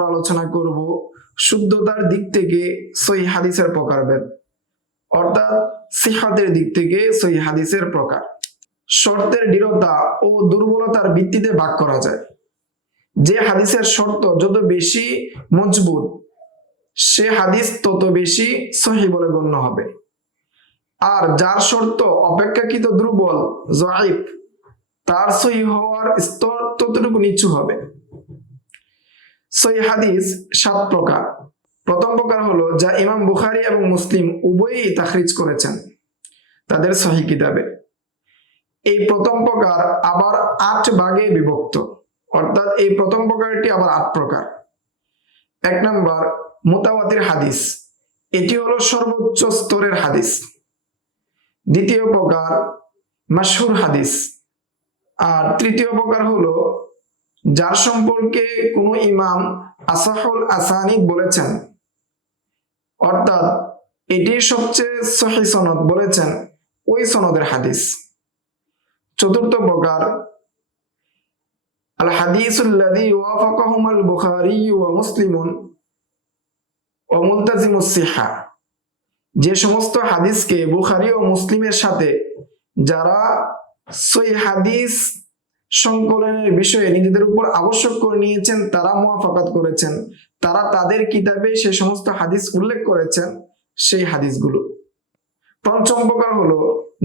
আলোচনা করব শুদ্ধতার দিক থেকে সহি হাদিসের প্রকারভেদ। অর্থাৎ সিহাতের দিক থেকে সহি হাদিসের প্রকার। শর্তের দৃঢ়তা ও দুর্বলতার ভিত্তিতে ভাগ করা যায়। যে হাদিসের শর্ত যত বেশি মজবুত সে হাদিস তত বেশি সহি বলে গণ্য হবে। আর যার শর্ত অপেক্ষাকৃত দুর্বল, জয়ীফ, তার সহি হওয়ার স্তর ততটুকু নিচু হবে। সহি হাদিস সাত প্রকার। প্রথম প্রকার হলো, যা ইমাম বুখারি এবং মুসলিম উভয়ই তাখরিজ করেছেন তাদের সহি কিতাবে। এই প্রথম প্রকার আবার আট ভাগে বিভক্ত। অর্থাৎ এই প্রথম প্রকারটি আবার আট প্রকার। এক নম্বর মোতাবাতির হাদিস। এটি হলো সর্বোচ্চ স্তরের হাদিস। দ্বিতীয় প্রকার মাসহুর হাদিস। আর তৃতীয় প্রকার হলো, যার সম্পর্কে কোনো ইমাম আসাহুল আসানিদ বলেছেন। অর্থাৎ এটির সবচেয়ে সহি সনদ বলেছেন ওই সনদের হাদিস। চতুর্থ প্রকার আল হাদিসুল্লাযী ওয়াফাকাহুমাল বুখারী ওয়া মুসলিমুন। সিহা। যে সমস্ত হাদিসকে বুখারি ও মুসলিমের সাথে যারা সই হাদিস সংকলনের বিষয়ে নিজেদের উপর আবশ্যক করে নিয়েছেন, তারা মুয়াফাকাত করেছেন। তারা তাদের কিতাবে সে সমস্ত হাদিস উল্লেখ করেছেন, সেই হাদিসগুলো। পঞ্চম প্রকার হলো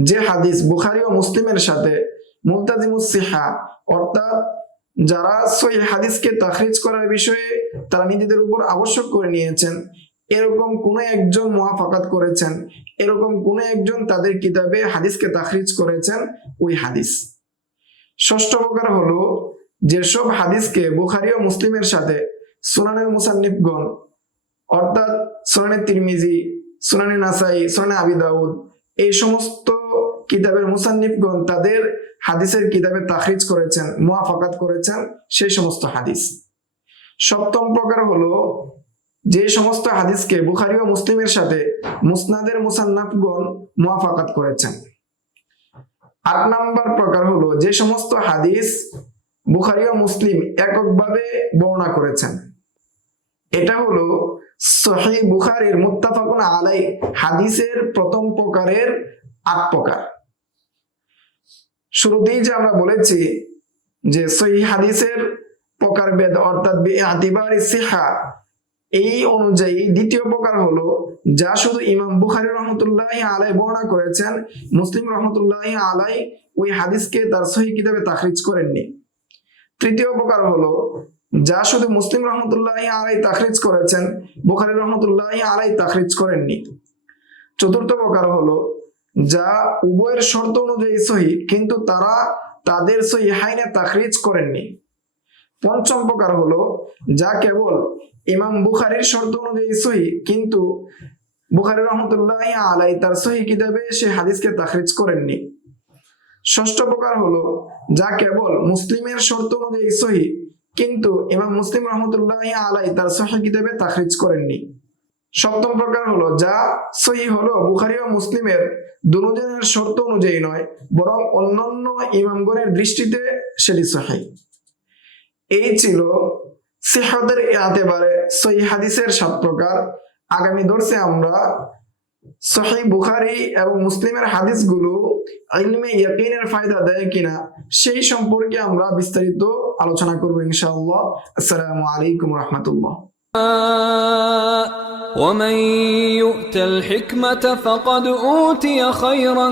যে হাদিস বুখারি ও মুসলিমের সাথে মুলতাজিমুস সিহা, অর্থাৎ যারা সই হাদিসকে তাখরিজ করার বিষয়ে তারা নিজেদের উপর আবশ্যক করে নিয়েছেন। এরকম কোন একজন মুহাফাকাত করেছেন, এরকম কোন একজন তাদের কিতাবে হাদিসকে তাখরিজ করেছেন ওই হাদিস। ষষ্ঠ প্রকার হলো যেসব হাদিসকে বুখারি ও মুসলিমের সাথে সুনানের মুসান্নিফগণ, অর্থাৎ সুনানের তিরমিজি সুনানি নাসাই সুনানে আবি দাউদ, এই সমস্ত কিতাবের মুসান্নিফগণ তাদের হাদিসের কিতাবে তাখরিজ করেছেন মুয়াফাকাত করেছেন সেই সমস্ত হাদিস। সপ্তম প্রকার হলো যে সমস্ত হাদিসকে বুখারি ও মুসলিমের সাথে মুসনাদের মুসান্নাফগণ মুয়াফাকাত করেছেন। আট নাম্বার প্রকার হলো যে সমস্ত হাদিস বুখারি ও মুসলিম এককভাবে বর্ণনা করেছেন। এটা হলো সহি বুখারির মুত্তাফাকুন আলাই হাদিসের প্রথম প্রকারের আট প্রকার। শুরুতেই যে আমরা বলেছি যে সহি হাদিসের প্রকারভেদ অর্থাৎ আতিবার সিহা এই অনুযায়ী দ্বিতীয় প্রকার হলো, যা শুধু ইমাম বুখারি রহমতুল্লাহ আলাই বর্ণনা করেছেন, মুসলিম রহমতুল্লাহ আলাই ওই হাদিসকে তার সহি কিতাবে তাখরিজ করেননি। তৃতীয় প্রকার হলো, যা শুধু মুসলিম রহমতুল্লাহ আলাই তাখরিজ করেছেন, বুখারি রহমতুল্লাহ আলাই তাখরিজ করেননি। চতুর্থ প্রকার হলো, যা উভয়ের শর্ত অনুযায়ী সহি, কিন্তু তারা তাদের সহি হাইনে তাখরিজ করেননি। পঞ্চম প্রকার হলো, যা কেবল ইমাম বুখারির শর্ত অনুযায়ী সহি, কিন্তু বুখারি রহমতুল্লাহ আলাই তার সহি কিতাবে সে হাদিসকে তাখরিজ করেননি। ষষ্ঠ প্রকার হলো, যা কেবল মুসলিমের শর্ত অনুযায়ী সহি, কিন্তু ইমাম মুসলিম রহমতুল্লাহ আলাই তার সহি কিতাবে তাখরিজ করেননি। সপ্তম প্রকার হলো, যা সহি হলো বুখারি ও মুসলিমের দুজনের শর্ত অনুযায়ী নয়, বরং অন্যান্য ইমামগণের দৃষ্টিতে সেটি সহি। এই ছিল সিহাদের এতেবারে সহি হাদিসের সাত প্রকার আগামী দর্শে আমরা সহি বুখারি এবং মুসলিমের হাদিসগুলো ইলমে ইয়াকিনের ফায়দা দেয় কিনা সেই সম্পর্কে আমরা বিস্তারিত আলোচনা করব ইনশাআল্লাহ আসসালামু আলাইকুম রহমতুল্লাহ ومن يؤت الحكمة فقد أوتي خيرا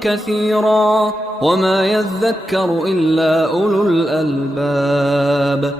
كثيرا وما يذكر إلا أولو الألباب